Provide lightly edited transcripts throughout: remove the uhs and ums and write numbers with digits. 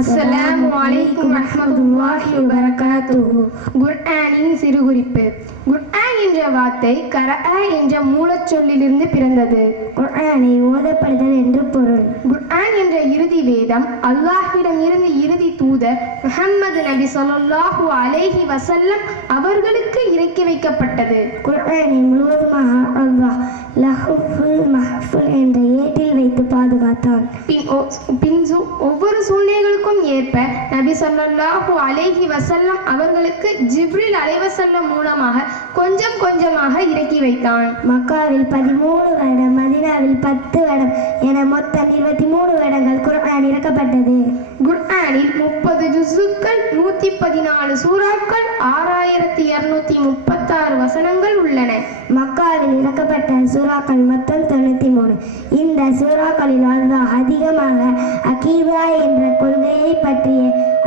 அஸ்ஸலாமு அலைக்கும் வரஹ்மத்துல்லாஹி வபரகாத்துஹு. குர்ஆனின் சிறுகுறிப்பு. குர்ஆன் என்ற வார்த்தை கரஅ என்ற மூலச்சொல்லிலிருந்து பிறந்தது. குர்ஆனை ஓதப்படுதல் என்று பொருள். குர்ஆன் என்ற இறுதி வேதம் அல்லாஹ்விடம் இருந்து இறுதி தூதர் முஹம்மது நபி ஸல்லல்லாஹு அலைஹி வஸல்லம் அவர்களுக்கு இறக்கி வைக்கப்பட்டது. குர்ஆனை முழுவதுமாக அல்லாஹ் லஹ்ஃபுல் மஹ்ஃபுல் என்ற ஏட்டில் வைத்து பாதுகாத்தான். ஒவ்வொரு சூழ்நிலைகளுக்கும் ஏற்ப நபி ஸல்லல்லாஹு அலைஹி வஸல்லம் அவர்களுக்கு ஜிப்ரீல் அலைஹிவஸல்லம் மூலமாக கொஞ்சம் கொஞ்சமாக இறக்கி வைத்தான். மக்காவில் 13 வருடம், மதீனாவில் 10 வருடம் என மொத்தம் 23 வருடங்கள் குர்ஆன் இறக்கப்பட்டது. குர்ஆனில் 30 ஜுஸுக்கள், 114 சூறாக்கள், 6236 வசனங்கள் உள்ளன. மக்காவில் இறக்கப்பட்ட சூறாக்கள் மொத்தம் 93. இந்த சூறாக்களில் அல்லாஹ் அதிகமாக அகீதா என்ற கொள்கையை பற்றிய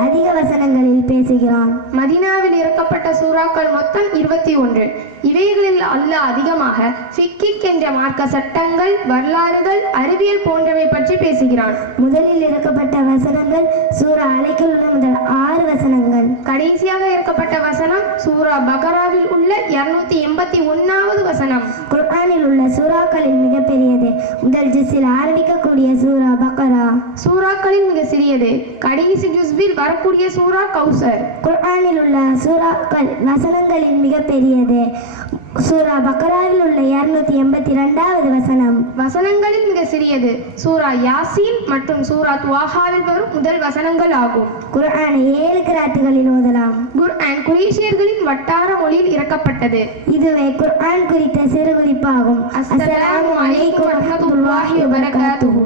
அதிக வசனங்களில் பேசுகிறான். மதீனாவில் இறக்கப்பட்ட சூறாக்கள் மொத்தம் 21. இவைகளில் அல்லாஹ் அதிகமாக ஃபிக்ஹ் என்ற மார்க்க சட்டங்கள், வரலாறுகள், அறிவியல் போன்றவை பற்றி பேசுகிறான். முதலில் இறக்கப்பட்ட வசனங்கள் சூரா அலைக்குல் உள்ள முதல் 6 வசனங்கள். கடைசியாக இறக்கப்பட்ட வசனம் சூரா பகராவில் உள்ள 281வது வசனம். குர்ஆனில் உள்ள சூறாக்களில் மிகப்பெரியது முதல் ஜுஸில் ஆரம்பிக்கக்கூடிய சூரா பக்ரா. சூறாக்களில் மிக சிறியது கடைசி ஜுஸ்வில் வரக்கூடிய சூரா கௌசர். குர்ஆனில் உள்ள சூறாக்கள் வசனங்களில் மிகப்பெரியது சூரா பக்ராவில் உள்ள 282வது வசனம். வசனங்களில் மிக சிறியது சூரா யாசீன் மற்றும் சூரா துவாஹாவில் வரும் முதல் வசனங்கள் ஆகும். குர்ஆனை 7 கிராத்துகளில் ஓதலாம். குர்ஆன் குரேஷியர்களின் வட்டார மொழியில் இறக்கப்பட்டது. இதுவே குர்ஆன் குறித்த சிறு குறிப்பாகும். அஸ்ஸலாமு அலைக்கும் வரஹ்மத்துல்லாஹி வபரகாத்துஹு.